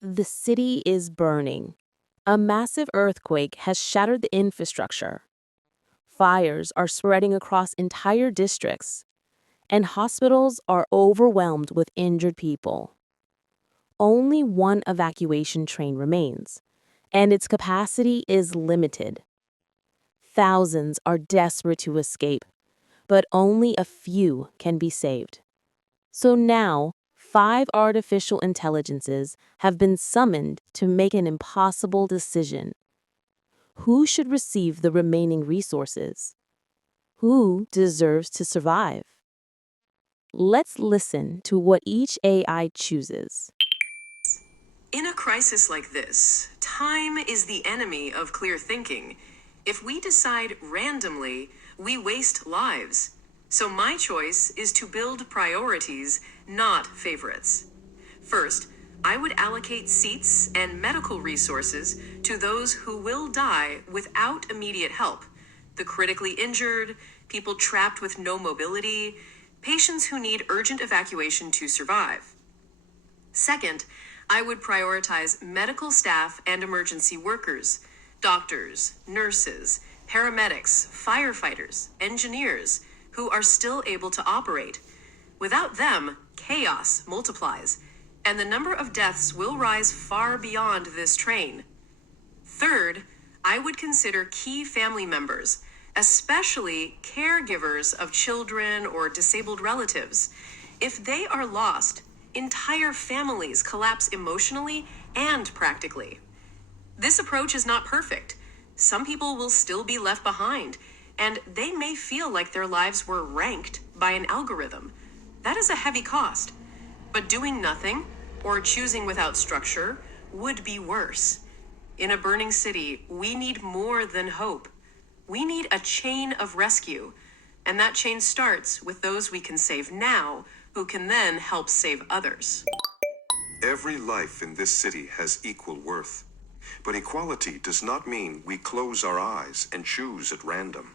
The city is burning. A massive earthquake has shattered the infrastructure. Fires are spreading across entire districts, and hospitals are overwhelmed with injured people. Only one evacuation train remains, and its capacity is limited. Thousands are desperate to escape, but only a few can be saved. So now, 5 artificial intelligences have been summoned to make an impossible decision. Who should receive the remaining resources? Who deserves to survive? Let's listen to what each AI chooses. In a crisis like this, time is the enemy of clear thinking. If we decide randomly, we waste lives. So my choice is to build priorities, not favorites. First, I would allocate seats and medical resources to those who will die without immediate help. The critically injured, people trapped with no mobility, patients who need urgent evacuation to survive. Second, I would prioritize medical staff and emergency workers, doctors, nurses, paramedics, firefighters, engineers, who are still able to operate. Without them, chaos multiplies, and the number of deaths will rise far beyond this train. Third, I would consider key family members, especially caregivers of children or disabled relatives. If they are lost, entire families collapse emotionally and practically. This approach is not perfect. Some people will still be left behind, and they may feel like their lives were ranked by an algorithm. That is a heavy cost. But doing nothing, or choosing without structure, would be worse. In a burning city, we need more than hope. We need a chain of rescue, and that chain starts with those we can save now, who can then help save others. Every life in this city has equal worth. But equality does not mean we close our eyes and choose at random.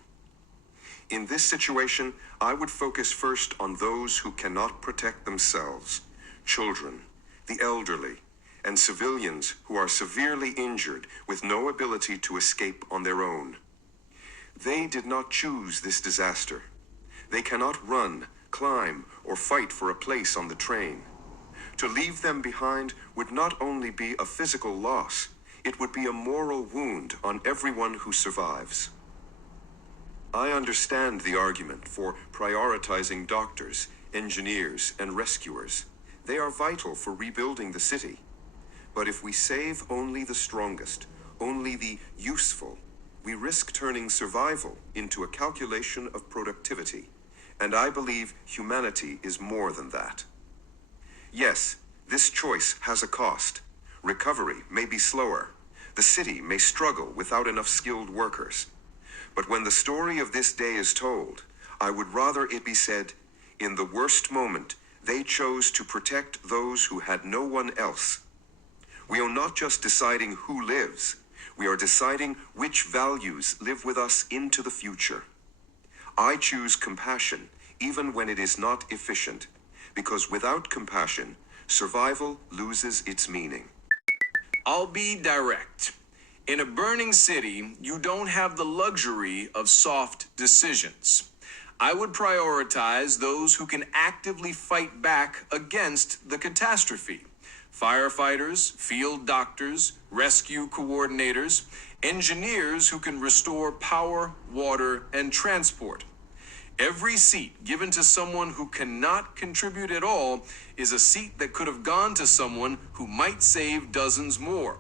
In this situation, I would focus first on those who cannot protect themselves, children, the elderly, and civilians who are severely injured with no ability to escape on their own. They did not choose this disaster. They cannot run, climb, or fight for a place on the train. To leave them behind would not only be a physical loss, it would be a moral wound on everyone who survives. I understand the argument for prioritizing doctors, engineers, and rescuers. They are vital for rebuilding the city. But if we save only the strongest, only the useful, we risk turning survival into a calculation of productivity. And I believe humanity is more than that. Yes, this choice has a cost. Recovery may be slower. The city may struggle without enough skilled workers. But when the story of this day is told, I would rather it be said, in the worst moment, they chose to protect those who had no one else. We are not just deciding who lives. We are deciding which values live with us into the future. I choose compassion, even when it is not efficient, because without compassion, survival loses its meaning. I'll be direct. In a burning city, you don't have the luxury of soft decisions. I would prioritize those who can actively fight back against the catastrophe. Firefighters, field doctors, rescue coordinators, engineers who can restore power, water, and transport. Every seat given to someone who cannot contribute at all is a seat that could have gone to someone who might save dozens more.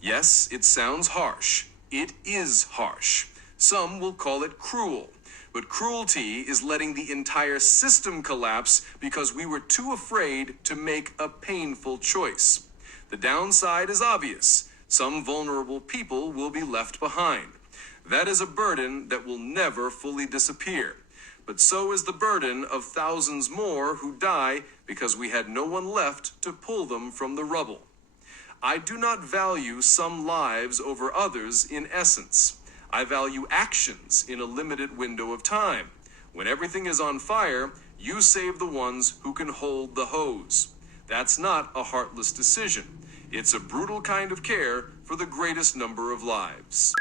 Yes, it sounds harsh. It is harsh. Some will call it cruel. But cruelty is letting the entire system collapse because we were too afraid to make a painful choice. The downside is obvious. Some vulnerable people will be left behind. That is a burden that will never fully disappear. But so is the burden of thousands more who die because we had no one left to pull them from the rubble. I do not value some lives over others in essence. I value actions in a limited window of time. When everything is on fire, you save the ones who can hold the hose. That's not a heartless decision. It's a brutal kind of care for the greatest number of lives.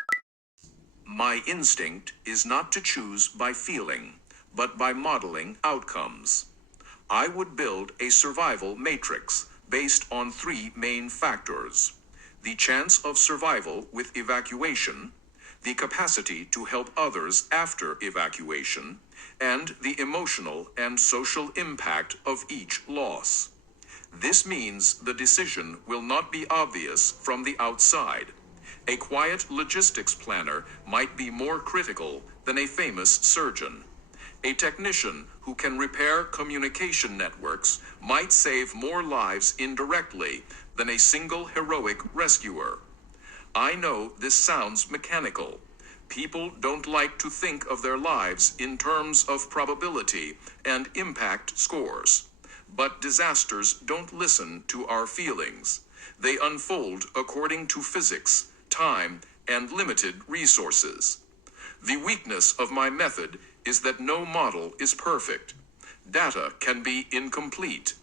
My instinct is not to choose by feeling, but by modeling outcomes. I would build a survival matrix based on three main factors: the chance of survival with evacuation, the capacity to help others after evacuation, and the emotional and social impact of each loss. This means the decision will not be obvious from the outside. A quiet logistics planner might be more critical than a famous surgeon. A technician who can repair communication networks might save more lives indirectly than a single heroic rescuer. I know this sounds mechanical. People don't like to think of their lives in terms of probability and impact scores. But disasters don't listen to our feelings. They unfold according to physics, time, and limited resources. The weakness of my method is that no model is perfect. Data can be incomplete.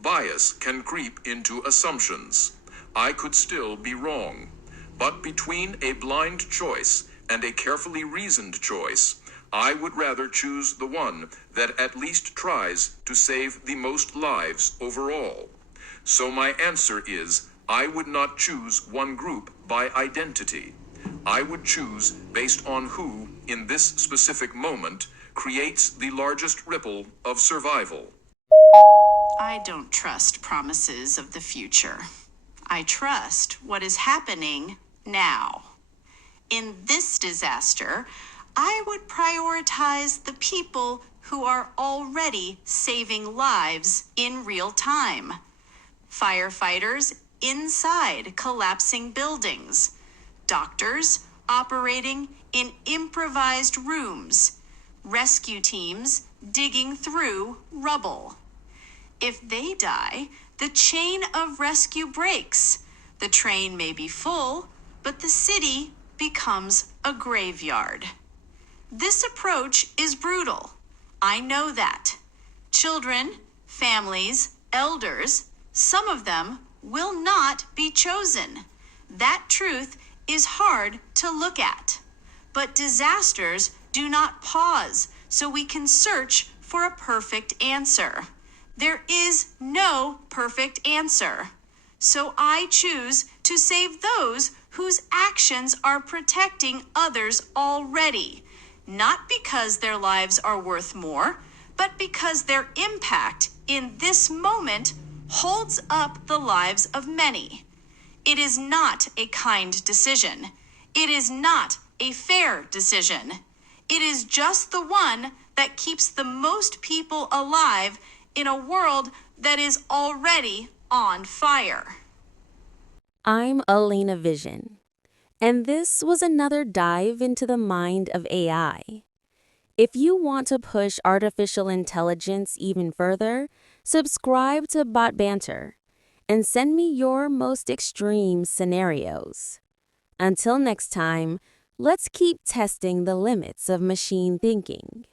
Bias can creep into assumptions. I could still be wrong. But between a blind choice and a carefully reasoned choice, I would rather choose the one that at least tries to save the most lives overall. So my answer is, I would not choose one group by identity. I would choose based on who, in this specific moment, creates the largest ripple of survival. I don't trust promises of the future. I trust what is happening now. In this disaster, I would prioritize the people who are already saving lives in real time. Firefighters inside collapsing buildings. Doctors operating in improvised rooms. Rescue teams digging through rubble. If they die, the chain of rescue breaks. The train may be full, but the city becomes a graveyard. This approach is brutal. I know that. Children, families, elders, some of them will not be chosen. That truth is hard to look at. But disasters do not pause, so we can search for a perfect answer. There is no perfect answer. So I choose to save those whose actions are protecting others already, not because their lives are worth more, but because their impact in this moment holds up the lives of many. It is not a kind decision. It is not a fair decision. It is just the one that keeps the most people alive in a world that is already on fire. I'm Elena Vision, and this was another dive into the mind of AI. If you want to push artificial intelligence even further, subscribe to botbanter and send me your most extreme scenarios. Until next time, let's keep testing the limits of machine thinking.